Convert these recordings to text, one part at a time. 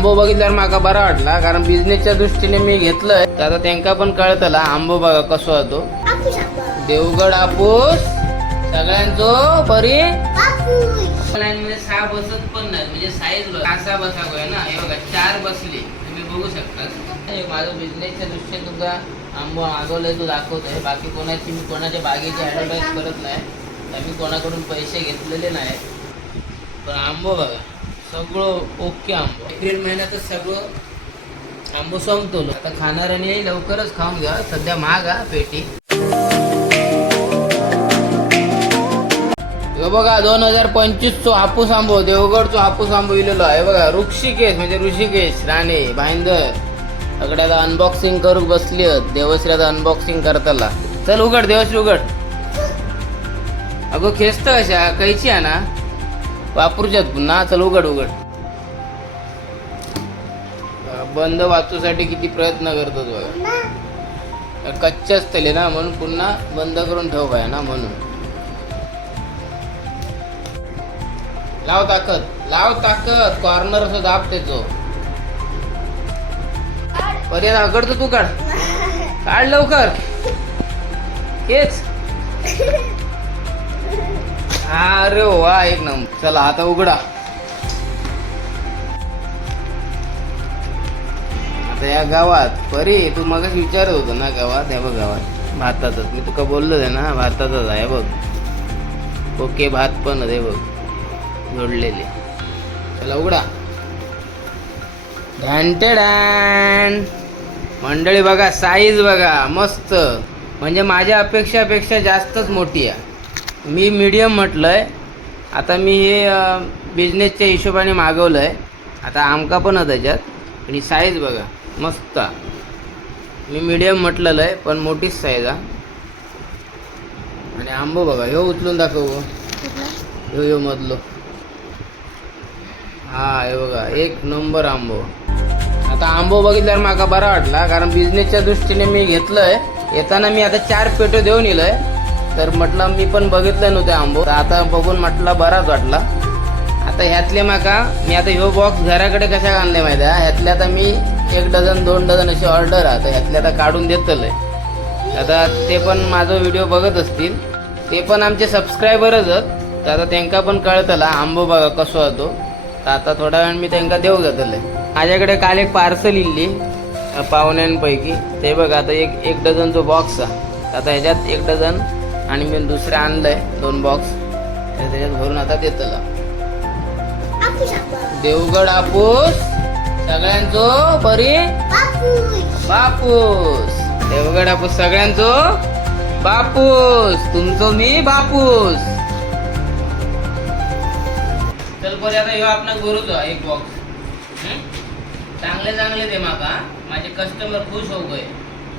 आंबो बघितल्यावर माका बरा वाटला कारण बिझनेसच्या दृष्टीने मी घेतलंय. तर आता त्यांका पण कळतला आंबो बघा कसो होतो. देवगड आपूस. सगळ्यांचो बरी मध्ये सहा बसत पण नाही म्हणजे साईज बघा सहा बसा आहे ना? हे बघा चार बसले. तुम्ही बघू शकता. हे माझं बिझनेसच्या दृष्टीने तुमचा आंबो मागवलंय तो दाखवतोय. बाकी कोणाची मी कोणाच्या बागेची ऍडव्हर्टाईज करत नाही. तर मी कोणाकडून पैसे घेतलेले नाही पण आंबो बघा. सगळं ओके आंबो. एप्रिल महिन्यात सगळं आंबो संपतो. आता खाणाऱ्याने लवकरच खाऊन घ्या. सध्या महाग हा पेटी. बघा दोन हजार पंचवीस चो हापूस आंबो देवगडचो हापूस आंबो इलेलो आहे. बघा ऋषिकेश म्हणजे ऋषिकेश राणे भाईंदर. सगळ्याला अनबॉक्सिंग करू बसली आहेत. अनबॉक्सिंग करताला. चल उघड देवश्री उघड. अगो खेचतं कशा कैची आहे ना वापरूच्यात पुन्हा. चल उघड उघड. बंद वाचूसाठी किती प्रयत्न करतात बघा कच्चे असतले ना म्हणून पुन्हा बंद करून ठेव पाय ना म्हणून. लाव ताकद लाव ताकद. कॉर्नर असं दाब त्याचो पर्यंत आकडतो तू काढ. काढ लवकर. हेच अरे वा एक नंबर. चला आता उघडा. आता या गावात परी तू मगच विचारत होतो ना गावात? या बघ गावात. भातातच मी तुका बोललो आहे ना भातातच आहे बघ. ओके भात पण आहे बघ. जोडलेले. चला उघडा. डॅन मंडळी बघा साईज बघा मस्त. म्हणजे माझ्या अपेक्षापेक्षा जास्तच मोठी आहे. मी मीडियम आहे आता मी हे बिझनेसच्या हिशोबाने मागवलं आहे आता आमका पण आहे त्याच्यात. आणि साईज बघा मस्त. मी मीडियम म्हटलेलं आहे पण मोठीच साईज हा. आणि आंबो बघा ह्यो उचलून दाखव ह्यो ह्यो मधलो. हा हे बघा एक नंबर आंबो. आता आंबो बघितल्यावर माका बरा वाटला कारण बिझनेसच्या दृष्टीने मी घेतलंय. येताना मी आता चार पेटो देऊन येलोय. तर म्हटलं मी पण बघितलं नव्हते आंबो. तर आता बघून म्हटलं बराच वाटला. आता ह्यातले माका मी आता ह्यो बॉक्स घराकडे कशा आणले माहिती आहे? ह्यातले आता मी एक डझन दोन डझन अशी ऑर्डर आहे. तर ह्यातले आता काढून देतलं आता ते पण माझा व्हिडिओ बघत असतील. ते पण आमचे सबस्क्रायबरच आहेत. तर आता त्यांना पण कळतला आंबो बघा कसो होतो तर आता थोड्या वेळ मी त्यांना देऊ जातले माझ्याकडे काल एक पार्सल इल्ली पाहुण्यांपैकी. ते बघा आता एक एक डझनचा बॉक्स आहे. आता ह्याच्यात एक डझन आणि मी दुसरे आणलंय दोन बॉक्स त्याच्यात भरून आता देतला. देवगड आपूस सगळ्यांचो बरी बापूस. देवगड आपूस सगळ्यांचो बापूस. तुमचो मी बापूस. चल बरे आता ह्यो आपला गुरुचो एक बॉक्स चांगले चांगले दे माका माझे कस्टमर खुश हो गए.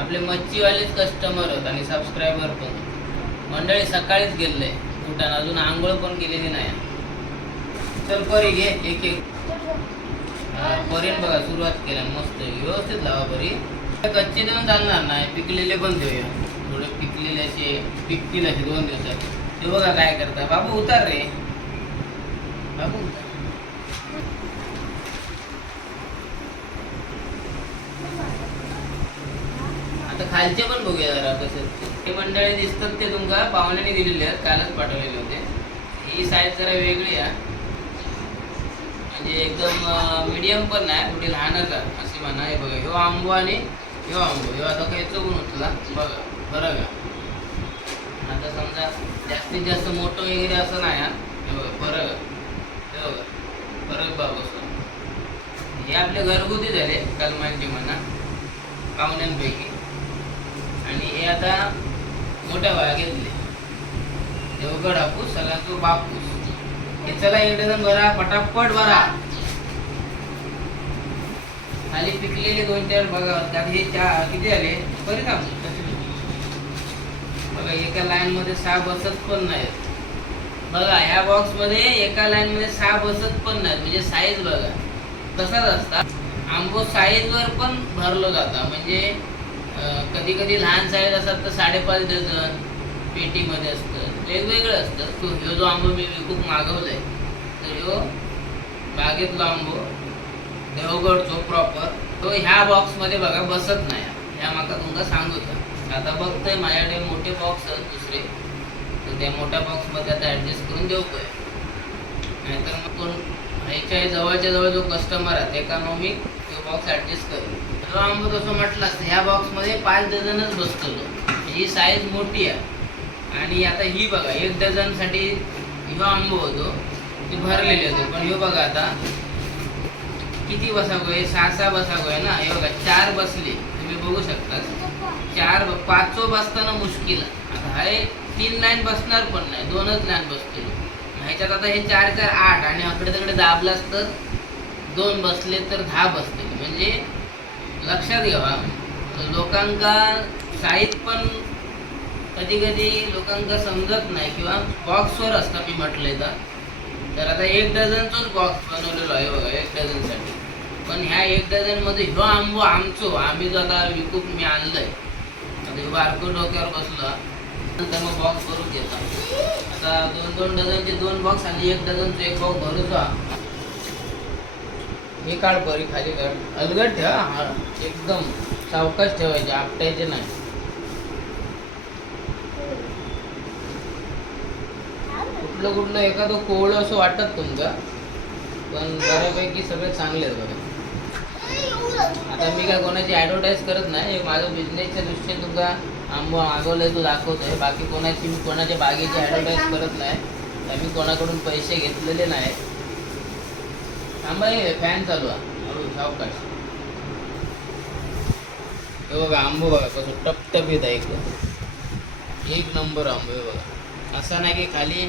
आपले मच्छीवालेच कस्टमर होत आणि सबस्क्रायबर पण. मंडळी सकाळीच गेले. उठान अजून आंघोळ पण केलेली नाही. चल परी घे एक एक. हा, परीन बघा सुरुवात केल्या मस्त. व्यवस्थित लावा परी. कच्चे देऊन चालणार नाही. पिकलेले पण देऊया. थोडे पिकलेले असे पिकतील असे दोन दिवसात. ते बघा काय करता. बाबू उतार रे. बाबू उतार. आता खालचे पण बघूया जरा कसं. हे मंडळी दिसतात ते तुमका पाहुण्याने दिलेले आहेत कालच पाठवलेले होते. ही साईज जरा वेगळी आहे. म्हणजे एकदम मीडियम पण नाही थोडी लहानच आहे अशी म्हणा हे बघा ह्यो आंबो आणि ह्यो आंबो ह्यो आता काही चुकून उठला. बघा बरं का? आता समजा जास्तीत जास्त मोठं वगैरे असं नाही हा. हे बघा बरं का? हे बघा फरक बाब असं? हे आपले घरगुती झाले कलमांचे म्हणा पाहुण्यांपैकी. आणि हे आता मोठ्या वया घेतले. देवगड हापूस सगळ्यांचो बापूस. हे चला एक डझन भरा पटापट भरा खाली पिकलेले दोन चार बघा त्यात हे चार किती झाले बरे का? बघा एका लाईन मध्ये सहा बसत पण नाहीत. बघा ह्या बॉक्समध्ये एका लाईन मध्ये सहा बसत पण नाहीत. म्हणजे साईज बघा. तसाच असतात. आंबो साईज वर पण भरलो जाता. म्हणजे कधी कधी लहान साईज असतात तर साडेपाच डझन पेटीमध्ये असतं. वेगवेगळं असतं. तो ह्यो जो आंबो मी खूप मागवलाय तर ह्यो बागेतला आंबो देवगडचो प्रॉपर तो ह्या बॉक्समध्ये बघा बसत नाही. ह्या माका तुमका सांगूचा. आता बघतोय माझ्याकडे मोठे बॉक्स आहेत दुसरे. तर त्या मोठ्या बॉक्समध्ये आता ॲडजस्ट करून देऊ काय? नाहीतर मग कोण ह्याच्या जवळच्या जवळ जो कस्टमर आहे त्याका मग मी तो बॉक्स ॲडजस्ट करेन. जो आंबो तसं म्हटलं असतं ह्या बॉक्समध्ये पाच डझनच बसतो ही साईज मोठी आहे. आणि आता ही बघा एक डझनसाठी ह्यो आंबो होतो. ती भरलेली होती. पण ह्यो बघा आता किती बसागोय सहा सहा आहे ना? हे बघा चार बसले. तुम्ही बघू शकता. चार ब- पाचो बसताना मुश्किल आता हे तीन लाईन बसणार पण नाही. दोनच लाईन बसतील ह्याच्यात आता हे चार चार आठ आणि अकडे तिकडे दाबलास तर दोन बसले तर दहा बसतील. म्हणजे लक्षात घ्यावा लोकांका साईज पण कधी कधी लोकांका समजत नाही किंवा बॉक्सवर असता मी म्हटलंय तर. तर आता एक डझनचोच बॉक्स बनवलेलो आहे बघा एक डझनसाठी पण ह्या एक डझनमध्ये ह्यो आंबो आमचो आम्ही जो आता विकूक मी आणलंय. आता ह्यो बारको डोक्यावर बसला नंतर मग बॉक्स भरून घेतो आता दोन दोन डझनचे दोन बॉक्स आणि एक डझनचं एक बॉक्स भरूचा. हे काढ बरी खाली काढ अलगट ठेवा. हा एकदम सावकाश ठेवायचे आपटायचे नाही. कुठलं कुठलं एखादं कोवळं असं वाटत तुमचं पण बऱ्यापैकी सगळे चांगले आहेत बघा. आता मी काय कोणाची ॲडव्हर्टाईज करत नाही हे माझं बिझनेसच्या दृष्टीने तुमचा आंबो मागवलंय तो दाखवतोय. बाकी कोणाची मी कोणाच्या बागेची ॲडव्हर्टाईज करत नाही. तर मी कोणाकडून पैसे घेतलेले नाही थांबा हे फॅन चालू आहे. सावकाश. हे बघा आंबो बघा कसं टपटप येत आहे एकदम एक नंबर आंबो आहे बघा. असा नाही की खाली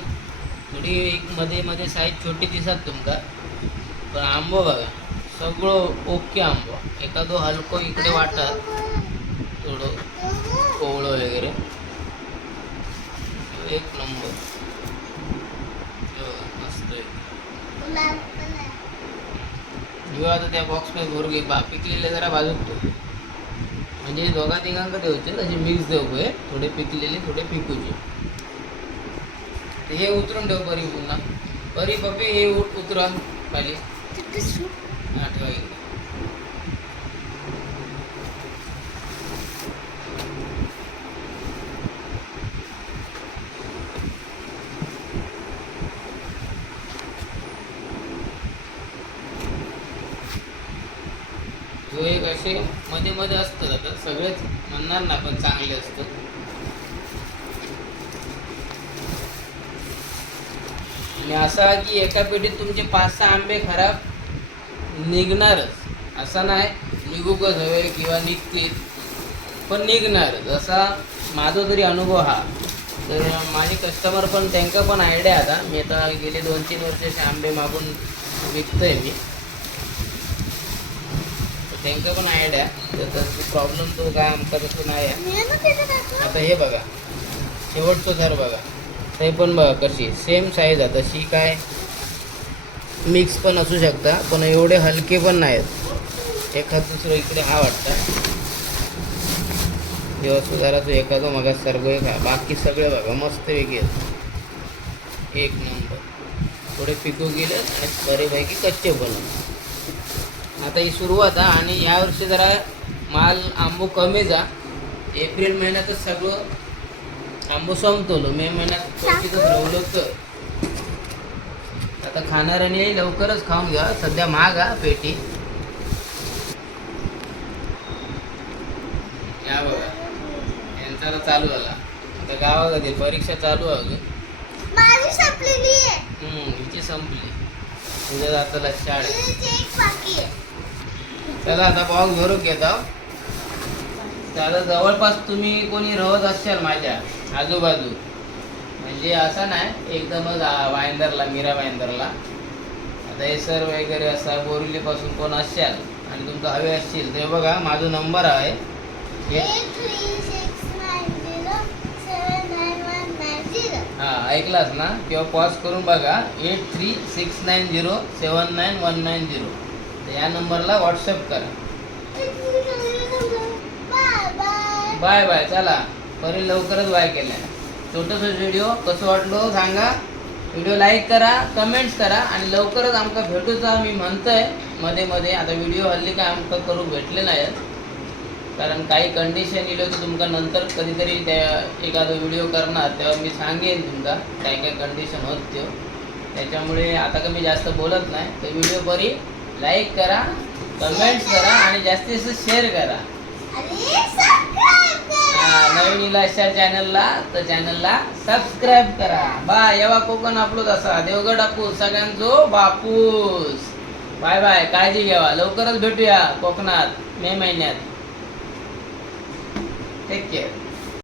थोडी एक मध्ये मध्ये साईज छोटी दिसत तुमका. पण आंबो बघा सगळं ओके आंबो. एखादो हलको इकडे वाटा. थोडं कोवळं वगैरे. एक नंबर. हे मस्त आहे. ह्यो आता त्या बॉक्समध्ये भरू घे बा पिकलेले जरा बाजूक ठेव म्हणजे दोघा तिघांका देऊचे तसे मिक्स देऊ थोडे पिकलेले थोडे पिकूचे. ते हे उतरून ठेव परी पुन्हा. परी पप्पी हे उ- उतरा खाली. हा ठेवा इकडे तो एक असे मध्ये मध्ये असतात आता. सगळेच म्हणणार ना पण चांगले असतं. आणि असा की एका पेटीत तुमचे पाच सहा आंबे खराब निघणारच. असा नाही निघूकच हवे किंवा निघतील पण निघणारच. असा माझा तरी अनुभव हा. तर माझे कस्टमर पण त्यांका पण आयडिया आता. मी आता गेले दोन तीन वर्षाचे आंबे मागून विकतोय मी. त्यांका पण आयडिया तर तसं प्रॉब्लेम तो काय आमचा तसं नाही आहे. आता हे बघा. शेवटचं सर बघा. ते पण बघा कशी सेम साईज आहे. तशी काय मिक्स पण असू शकता पण एवढे हलके पण नाहीत. एखाद दुसरं इकडे हा वाटता. दिवस असं जरा तो एखादं मग सर्व एक आहे बाकी सगळे बघा. मस्त वेगळे आहेत एक नंबर थोडे पिकू गेले आणि बरेपैकी कच्चे पण आता ही सुरुवात आहे आणि यावर्षी जरा माल आंबो कमी जा. एप्रिल महिन्यातच सगळं आंबो संपतलो. मे महिन्यात रवलो तर आता खाणाऱ्याने लवकरच खाऊन घ्या. सध्या महाग हा पेटी. या बघा. यांचा चालू झाला. आता गावामध्ये परीक्षा चालू आहे अजून. माझी संपलेली आहे. हम्म, हिची संपली. तुझ्या जाताला शाळेत. हिची चला आता बॉक्स भरून घेत त्याला आता जवळपास तुम्ही कोणी राहत असाल माझ्या आजूबाजू. म्हणजे असं नाही एकदमच वायंदरला मीरा वायंदरला आता हे सर वगैरे असा बोरिवलीपासून कोण असाल आणि तुमचं हवे असतील ते बघा माझा नंबर आहे. हे हां ऐकलास ना? किंवा पॉज करून बघा. Eight three six nine zero seven nine one nine zero या नंबरला व्हॉट्सअप करा. बाय बाय चला. परी लवकरच बाय केलाय. छोटस व्हिडिओ कसं वाटलो सांगा. व्हिडिओ लाईक करा कमेंट्स करा आणि लवकरच आमका भेटूचा मी म्हणतोय. मध्ये मध्ये आता व्हिडिओ हल्ली काय आमका करू भेटले नाहीत. कारण काही कंडिशन इलो की तुमका नंतर कधीतरी त्या एखादा व्हिडिओ करणार तेव्हा मी सांगेन तुमका काय काय कंडिशन होत त्यो. त्याच्यामुळे आता का मी जास्त बोलत नाही. तर व्हिडिओ बरी लाईक करा कमेंट्स करा आणि जास्तीत जास्त शेअर करा. आणि सबस्क्राईब हा, करा नवीन इलाशा चॅनलला तर चॅनलला सबस्क्राईब करा. बा येवा कोकण आपलोच असा. देवगड हापूस सगळ्यांचो बापूस. बाय बाय काळजी घ्यावा. लवकरच भेटूया कोकणात मे महिन्यात. Take care